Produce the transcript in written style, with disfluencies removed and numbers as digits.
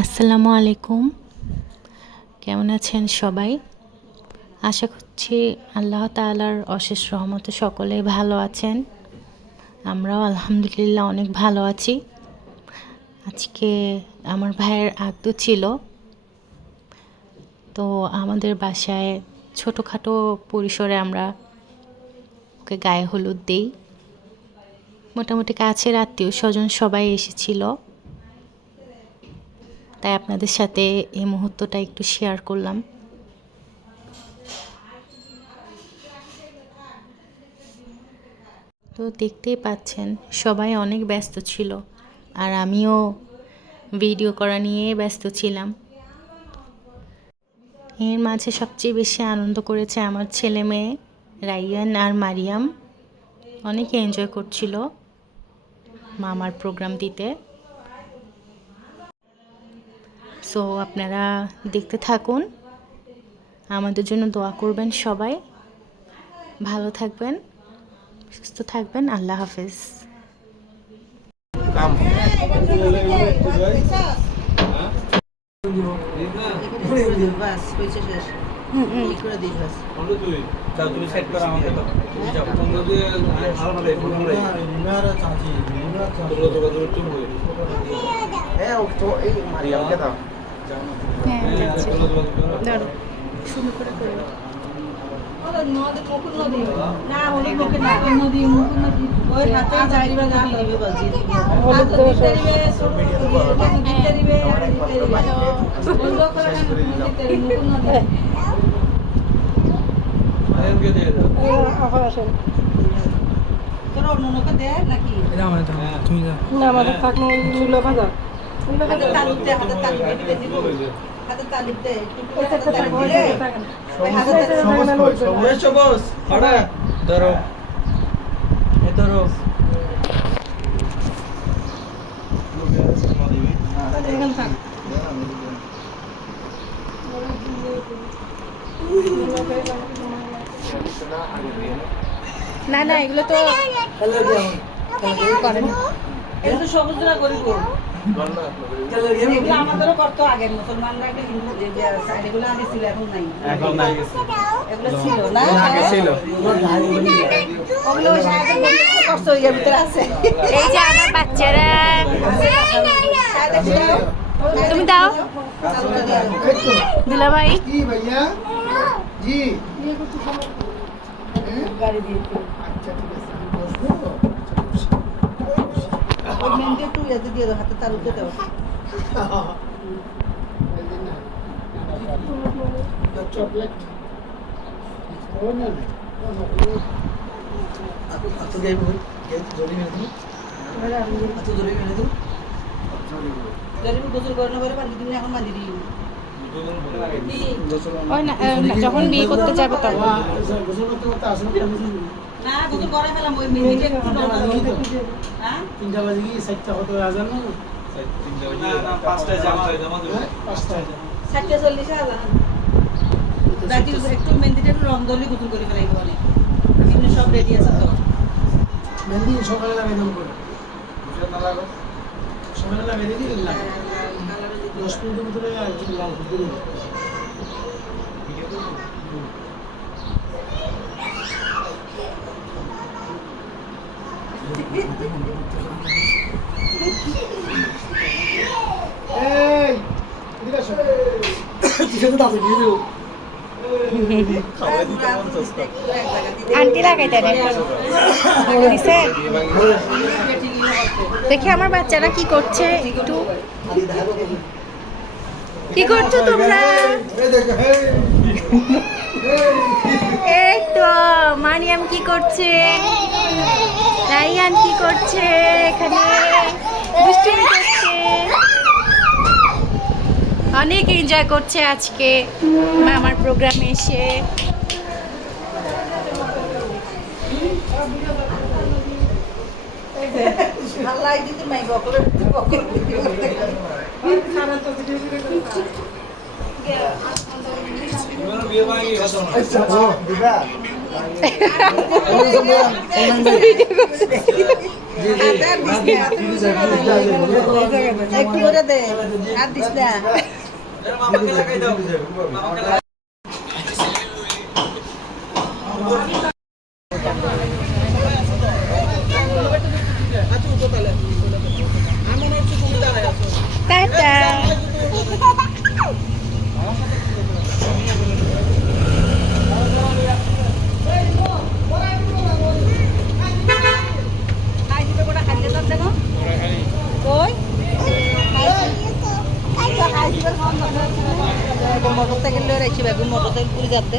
আসসালামু আলাইকুম। কেমন আছেন সবাই? আশা করছি আল্লাহ তাআলার অশেষ রহমতে সকলেই ভালো আছেন। আমরাও আলহামদুলিল্লাহ অনেক ভালো আছি। আজকে আমার ভাইয়ের আগদু ছিল, তো আমাদের বাসায় ছোটোখাটো পরিসরে আমরা ওকে গায়ে হলুদ দিই। মোটামুটি কাছের আত্মীয় স্বজন সবাই এসেছিল, তাই আপনাদের সাথে এই মুহূর্তটা একটু শেয়ার করলাম। তো দেখতেই পাচ্ছেন সবাই অনেক ব্যস্ত ছিল, আর আমিও ভিডিও করা নিয়ে ব্যস্ত ছিলাম। এর মাঝে সবচেয়ে বেশি আনন্দ করেছে আমার ছেলে মেয়ে রাইয়ান আর মারিয়াম। অনেকে এনজয় করছিল মামার প্রোগ্রামটিতে। সো আপনারা দেখতে থাকুন, আমাদের জন্য দোয়া করবেন সবাই। ভালো থাকবেন, সুস্থ থাকবেন। আল্লাহ হাফেজ। নদী মুকুল নদী না হলুদ মুখে না নদী মুকুল নদী ওই হাতে যাইবা না দিবে বাজি হাত দিতে দিবে বন্ধ করে দিতে মুকুল নদী আয়নকে দিয়ে দাও আসেন তোর অন্যকে দে নাকি এটা আমাদের তুমি যা না আমাদের থাক না মুলো ভাজা হাতে তালু দে দিব হাতে তালু দে হাতে তালু দে সবুজ হড়া ধরো এ ধরো না না, এগুলো তো এগুলো সবুজরা করিব আমাদেরও করতো আগের মুসলমানরা একটা হিন্দু এগুলো আগে ছিল, এখন নাই এগুলো ছিল না আগে ছিল ওগুলো কষ্ট হয়ে ভিতরে আছে। এই যে আমার বাচ্চারা, তুমি দাও দিলা ভাই। জি গাড়ি দিয়ে আচ্ছা ঠিক আছে বসবো। ওই মেনকে একটু ইয়াতে দিয়ে দাও, হাতে তালুতে দাও। চকলেট আচ্ছা যাই বই জরি মেরে দিই আচ্ছা জরি মেরে দিই গরিব গোসল করে না করে বান্ধি দিন এখন বান্ধি দিই যখন বিয়ে করতে যাবে তখন গোসল করতে করতে আসলে না গোসল করে ফেলাম ওই মেনকে একটু হ্যাঁ 3টা বাজে কি 7টা হতে আজান না 5টায় জামা দেব 5টায় 7:40 আজান রাতে একটু মেহেন্দিটা একটু রং দলি গোসল করে ফেলাইবো অনেক এমনি সব রেডি আছে তো মেহেন্দি সকালে লাগাই দাম করে সকালে লাগাই দিই লাগে 10 মিনিটের ভিতরে আর কি লাল হতে দিই এই এদিকে আসো কিসের দাঁতে দিয়ে দেবো আন্টি লাগাইতে দেখি আমার বাচ্চারা কি করছে। একটু কি করছো তোমরা? এই তো মারিয়াম কি করছে, রাইয়ান কি করছে, এখানে দুষ্টুমি করছে। অনেক এনজয় করছে আজকে মামার প্রোগ্রামে এসে। আল্লাহ দিতে মাই বকলে বিয়ে ভাঙি কথা না আচ্ছা ও দিদা একটু করে দে আর দিস না মামাকে লাগাই দাও মামাকে লাগাই টাটা মোটরসাইকেল রয়েছে মোটরসাইকেল পুরি যাতে